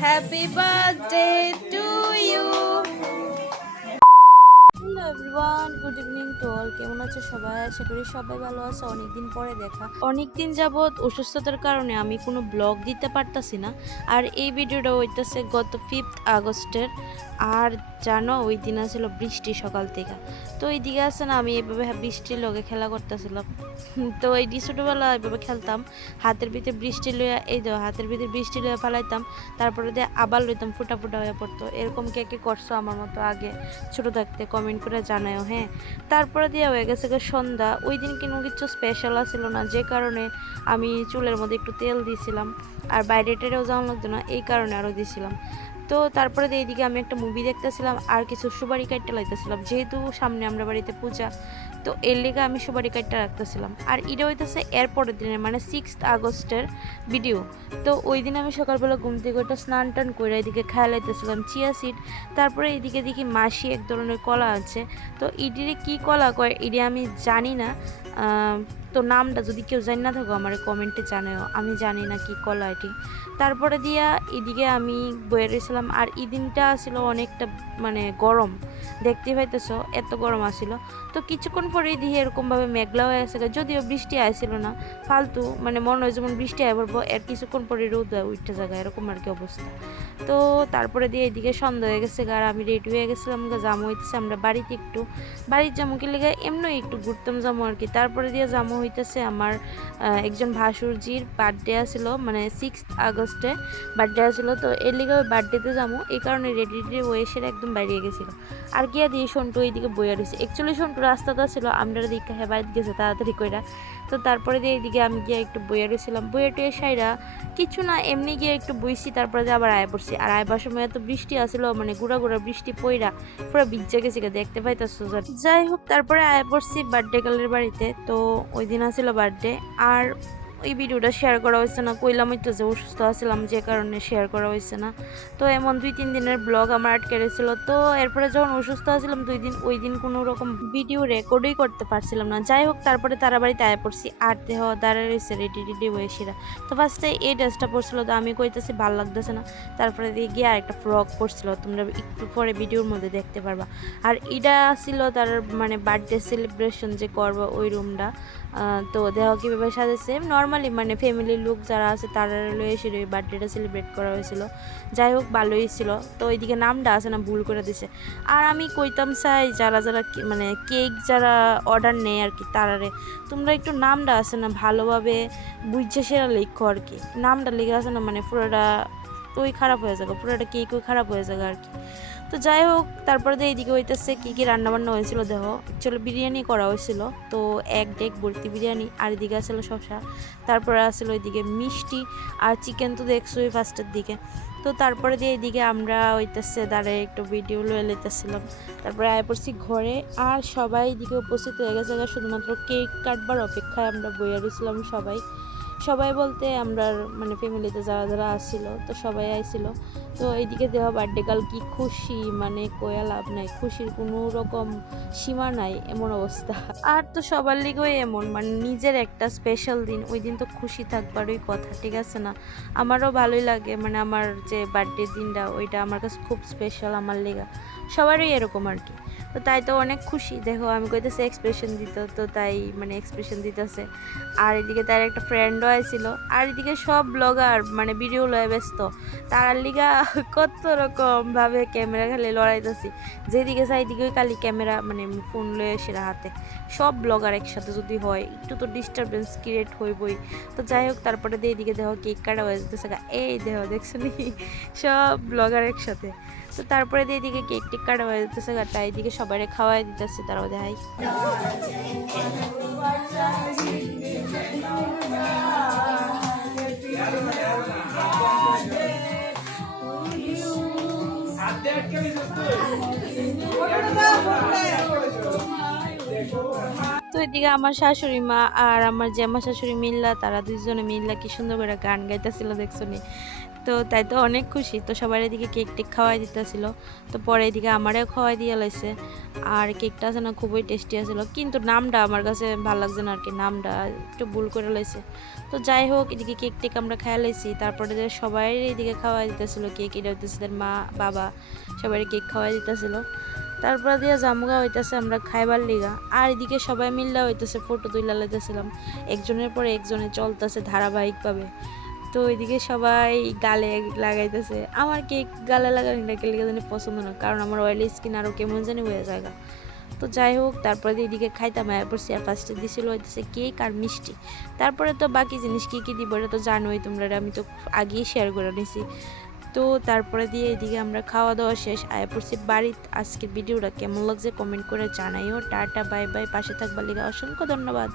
Happy birthday to you. Hello everyone, good evening to all. কেমন আছে সবাই? আশা করি সবাই ভালো আছে। অনেকদিন পরে দেখা। অনেকদিন যাবৎ অসুস্থতার কারণে আমি কোনো ব্লগ দিতে পারতাছি না। আর এই ভিডিওটা হইতেছে গত 5th আগস্টের। আর জানো ওই দিন ছিল বৃষ্টি সকাল থেকে। তো এইদিকে আছে না, আমি এইভাবে বৃষ্টির লগে খেলা করতেছিলাম। তো এই ছোটোবেলা এইভাবে খেলতাম, হাতের ভিতরে বৃষ্টি লইয়া, এই তো হাতের ভিতরে বৃষ্টি লইয়া ফালাইতাম, তারপরে দিয়ে আবার লইতাম, ফুটা ফুটা হয়ে পড়তো। এরকম কে কে করছো আমার মতো আগে ছোটো থাকতে? কমেন্ট করে জানাও। হ্যাঁ, তারপরে দিয়ে হয়ে গেছে সন্ধ্যা। ওই দিন কোনো কিছু স্পেশাল ছিল না, যে কারণে আমি চুলের মধ্যে একটু তেল দিয়েছিলাম, আর বাইরে টেরেও যাওয়া লাগতো না, এই কারণে আরও দিয়েছিলাম। তো তারপরে এইদিকে আমি একটা মুভি দেখতেছিলাম আর কিছু সুপারি কাটতে লাইতেছিলাম, যেহেতু সামনে আমরা বাড়িতে পূজা, তো এর লেগে আমি সুপারি কাটতে রাখতেছিলাম। আর এটা হইতেছে এরপরের দিনে, মানে 6th আগস্টের ভিডিও। তো ওই দিন আমি সকালবেলা ঘুম থেকে ওইটা স্নান টান করে এদিকে খেয়া লাইতেছিলাম চিয়া সিড। তারপরে এইদিকে দেখি মাসি এক ধরনের কলা আছে, তো ইডিরে কি কলা কয় ইডি আমি জানি না। তো নামটা যদি কেউ জানি না থাকো আমার কমেন্টে জানাও, আমি জানি না কি কলা এটি। তারপরে দিয়া এদিকে আমি বয়ে রয়েছিলাম। আর এই দিনটা ছিল অনেকটা মানে গরম, দেখতে পাইতেছো এত গরম আসিল। তো কিছুক্ষণ পরেই দিয়ে এরকমভাবে মেঘলা হয়ে আসে, যদিও বৃষ্টি আসছিল না, ফালতু মানে মনে হয় যেমন বৃষ্টি আয় পড়বো, এর কিছুক্ষণ পরে রোদ উঠতে জায়গা, এরকম আর কি অবস্থা। তো তারপরে দিয়ে এদিকে সন্ধ্যা হয়ে গেছে, আর আমি রেডি হয়ে গেছিলাম, জামু হইতেছে আমরা বাড়িতে একটু, বাড়ির জামুকে লেগে এমনি একটু ঘুরতাম জামু আর কি। তারপরে দিয়ে জামু হইতেছে আমার একজন ভাসুরজির বার্থডে আসিল, মানে 6th আগস্টে বার্থডে আসিল। তো এর লিগে ওই বার্থডেতে যাবো, এই কারণে রেডি রেডি হয়ে সেরে একদম বাইরে গেছিলো। আর গিয়া দিয়ে সন্টু এইদিকে বইয়া রয়েছে। অ্যাকচুয়ালি সন্টু রাস্তাটা ছিল আমরা দিকে, হ্যাঁ বাড়িতে গেছে তাড়াতাড়ি কইরা। তো তারপরে দিয়ে এইদিকে আমি গিয়ে একটু বইয়া রয়েছিলাম, বইয়া টুয়ে সাইরা কিছু না এমনি গিয়ে একটু বইছি, তারপরে দিয়ে আবার আয় পড়ছি। আর আইবার সময় এত বৃষ্টি আসিল, মানে গুড়া গুড়া বৃষ্টি পইরা পুরো ভিজে গেছে, দেখতে পাইতেছো। যাই হোক, তারপরে আয় পড়ছি বার্থডে গালের বাড়িতে। তো ওই দিন আসিল বার্থডে, আর ওই ভিডিওটা শেয়ার করা হয়েছে না, কইলামই তো যে অসুস্থ আসছিলাম, যে কারণে শেয়ার করা হয়েছে না। তো এমন 2-3 দিনের ব্লগ আমার আটকে রয়েছিল। তো এরপরে যখন অসুস্থ আসছিলাম 2 দিন, ওই দিন কোনো রকম ভিডিও রেকর্ডই করতে পারছিলাম না। যাই হোক, তারপরে তারা বাড়িতে আয় পড়ছি, আর দেহ দাঁড়া রয়েছে রেডি রেডি বয়েছিরা। তো ফার্স্টে এই ড্রেসটা পরছিল, তো আমি কইতেছি ভালো লাগতেছে না, তারপরে দিয়ে গিয়ে আরেকটা ফ্রক পরছিল, তোমরা একটু পরে ভিডিওর মধ্যে দেখতে পারবা। আর এটা ছিল তার মানে বার্থডে সেলিব্রেশন যে করবো ওই রুমটা। তো দেহ কীভাবে সাজেছে নর্মালি, মানে ফ্যামিলির লোক যারা আছে তারা লয়ে এসে ওই বার্থডেটা সেলিব্রেট করা হয়েছিল। যাই হোক, ভালোই ছিল। তো ওইদিকে নামটা আছে না, ভুল করে দিছে। আর আমি কইতাম চাই যারা যারা মানে কেক যারা অর্ডার নেয় আর কি, তারারে তোমরা একটু নামটা আছে না ভালোভাবে বুঝছে সেরা লেখো আর কি। নামটা লেগে আছে না, মানে পুরোটা ওই খারাপ হয়ে যাবে, পুরোটা কেক ওই খারাপ হয়ে যাবে আর কি। তো যাই হোক, তারপরে দিয়ে এইদিকে হইতেছে কী কী রান্নাবান্না হয়েছিল দেখো। অ্যাকচুয়ালি বিরিয়ানি করা হয়েছিল, তো এক ডেক ভর্তি বিরিয়ানি, আর এদিকে আসলো শসা, তারপরে আসলো ওইদিকে মিষ্টি আর চিকেন, তো দেখছোই ফার্স্টের দিকে। তো তারপরে দিয়ে এইদিকে আমরা হইতেছে দাঁড়ায় একটু ভিডিও লয়ে লইতেছিলাম। তারপরে আয় পড়ছি ঘরে, আর সবাই এদিকে উপস্থিত হয়ে গেছে, শুধুমাত্র কেক কাটবার অপেক্ষায় আমরা বইয়া রয়েছিলাম সবাই। সবাই বলতে আমরা মানে ফ্যামিলিতে যারা যারা আসছিল, তো সবাই আইছিল। তো এইদিকে দেওয়া বার্থডে কাল কি খুশি, মানে কয়া লাভ নাই, খুশির কোনো রকম সীমা নাই, এমন অবস্থা। আর তো সবার লিগেও এমন, মানে নিজের একটা স্পেশাল দিন, ওই দিন তো খুশি থাকবারই কথা, ঠিক আছে না? আমারও ভালোই লাগে, মানে আমার যে বার্থডে দিনটা ওইটা আমার কাছে খুব স্পেশাল আমার লেগা, সবারই এরকম আর কি। তো তাই তো অনেক খুশি, দেখো আমি কইতেছি এক্সপ্রেশন দিত, তো তাই মানে এক্সপ্রেশন দিতেছে। আর এদিকে তার একটা ফ্রেন্ডও আইছিল, আর এদিকে সব ব্লগার মানে ভিডিও লয়ে ব্যস্ত, তার লিগা কত রকম ভাবে ক্যামেরা খালি লড়াইতেছি, যেদিকে চাই দিকে খালি ক্যামেরা, মানে ফোন লয়ে এসে হাতে। সব ব্লগার একসাথে যদি হয় একটু তো ডিস্টারবেন্স ক্রিয়েট হইবই। তো যাই হোক, তারপরে দিয়ে এদিকে দেখো কেক কাটা হয়ে যেতেছে, এই দেখো দেখছো নি সব ব্লগার একসাথে। তো তারপরে দিয়ে এদিকে কেক টেক কাটা হয়ে যেতেছে, তাই এদিকে সবাই খাওয়াই দিতেছে, তারাও দেখাই। তো এদিকে আমার শাশুড়ি মা আর আমার জ্যামা শাশুড়ি মিল্লা, তারা দুইজনে মিল্লা কি সুন্দর করে গান গাইতেছিল দেখছো নি। তো তো তাই তো অনেক খুশি। তো সবার এদিকে কেক টেক খাওয়াই দিতেছিল। তো পরে এদিকে আমারেও খাওয়াই দিয়ে লাইছে। আর কেকটা আছে না খুবই টেস্টি আছিল, কিন্তু নামটা আমার কাছে ভালো লাগছে না আর কি, নামটা একটু ভুল করে লাইছে। তো যাই হোক, এদিকে কেক টেক আমরা খাইয়া লাইছি। তারপরে সবাই এদিকে খাওয়াই দিতেছিল কেক, এটা হইতেছে তাদের মা বাবা সবাই কেক খাওয়াই দিতেছিল। তারপর দিয়ে জামুগা হইতেছে আমরা খাইবার লিগা, আর এদিকে সবাই মিল্লা হইতেছে ফটো তুইলা লাইতেছিলাম, একজনের পরে একজনে চলতেছে ধারাবাহিকভাবে। তো ওইদিকে সবাই গালে লাগাইতেছে। আমার কেক গালে লাগানোটা কেলে জানি পছন্দ না, কারণ আমার অয়েলি স্কিন আরও কেমন জানি হয়ে যায়। তো যাই হোক, তারপরে এদিকে খাইতাম পড়ছি। আর ফার্স্টে দিছিল হইতেছে কেক আর মিষ্টি। তারপরে তো বাকি জিনিস কী কী দিব এটা তো জানোই তোমরা, আমি তো আগেই শেয়ার করে নিছি। তো তারপরে দিয়ে এদিকে আমরা খাওয়া দাওয়া শেষ পড়ছি বাড়ি। আজকের ভিডিওটা কেমন লাগছে কমেন্ট করে জানাইও। টাটা বাই বাই, পাশে থাকবার লিগা অসংখ্য ধন্যবাদ।